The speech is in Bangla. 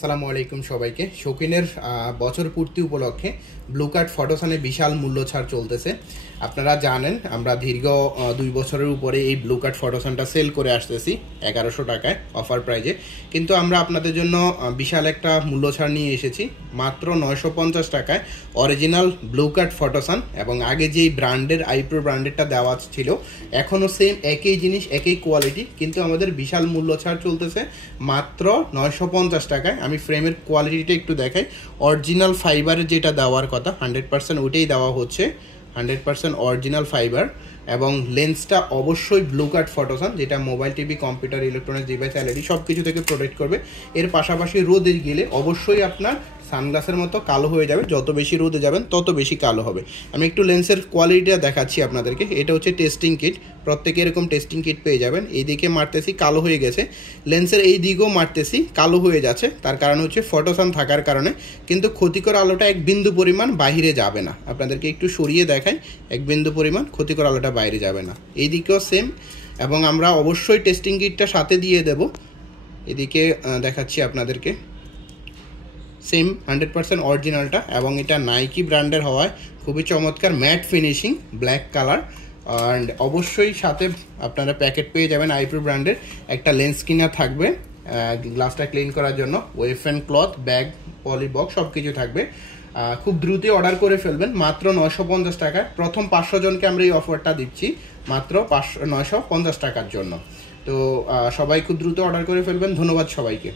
আসসালামু আলাইকুম সবাইকে। শৌখিনের বছর পূর্তি উপলক্ষে ব্লু কার্ড ফটোসনে বিশাল মূল্য ছাড় চলতেছে। আপনারা জানেন আমরা দীর্ঘ 2 বছরের উপরে এই ব্লু কার্ড ফটোসনটা সেল করে আসতেছি 1100 টাকায় অফার প্রাইজে, কিন্তু আমরা আপনাদের জন্য বিশাল একটা মূল্য ছাড় নিয়ে এসেছি মাত্র 950 টাকায় অরিজিনাল ব্লু কার্ড ফটোসন। এবং আগে যেই ব্র্যান্ডের আইপ্রো ব্র্যান্ডেরটা দেওয়া ছিল এখনও সেম একই জিনিস একই কোয়ালিটি, কিন্তু আমাদের বিশাল মূল্য ছাড় চলতেছে মাত্র 950 টাকায়। আমি ফ্রেমের কোয়ালিটিটা একটু দেখাই। অরিজিনাল ফাইবারের যেটা দেওয়ার কথা 100% ওইটাই দেওয়া হচ্ছে, 100% অরিজিনাল ফাইবার। এবং লেন্সটা অবশ্যই ব্লু কার্ড ফটোসন, যেটা mobile, TV, computer, electronics device, LED সব কিছু থেকে প্রোটেক্ট করবে। এর পাশাপাশি রোদে গেলে অবশ্যই আপনার সানগ্লাসের মতো কালো হয়ে যাবে, যত বেশি রোদে যাবেন তত বেশি কালো হবে। আমি একটু লেন্সের কোয়ালিটিটা দেখাচ্ছি আপনাদেরকে। এটা হচ্ছে টেস্টিং কিট, প্রত্যেকে এরকম টেস্টিং কিট পেয়ে যাবেন। এই দিকে মারতেছি কালো হয়ে গেছে, লেন্সের এই দিকেও মারতেছি কালো হয়ে যাচ্ছে, তার কারণ হচ্ছে ফটোসন থাকার কারণে। কিন্তু ক্ষতিকর আলোটা এক বিন্দু পরিমাণ বাইরে যাবে না। আপনাদেরকে একটু সরিয়ে দেখাই, এক বিন্দু পরিমাণ ক্ষতিকর আলোটা বাইরে যাবে না। এই দিকেও সেম, এবং আমরা অবশ্যই টেস্টিং কিটটা সাথে দিয়ে দেব। এদিকে দেখাচ্ছি আপনাদেরকে সেম 100% অরিজিনালটা, এবং এটা নাইকি ব্র্যান্ডের হওয়ায় খুবই চমৎকার mat finishing black colour. And অবশ্যই সাথে আপনারা প্যাকেট পেয়ে যাবেন আইপ্রো ব্র্যান্ডের একটা লেন্স কিনার থাকবে গ্লাসটা ক্লিন করার জন্য, wipe and cloth, bag, poly box সব কিছু থাকবে। খুব দ্রুত অর্ডার করে ফেলবেন মাত্র 950 টাকায়। প্রথম 500 জনকে আমরা এই অফারটা দিচ্ছি মাত্র 950 টাকার জন্য। তো সবাই খুব দ্রুত অর্ডার করে ফেলবেন। ধন্যবাদ সবাইকে।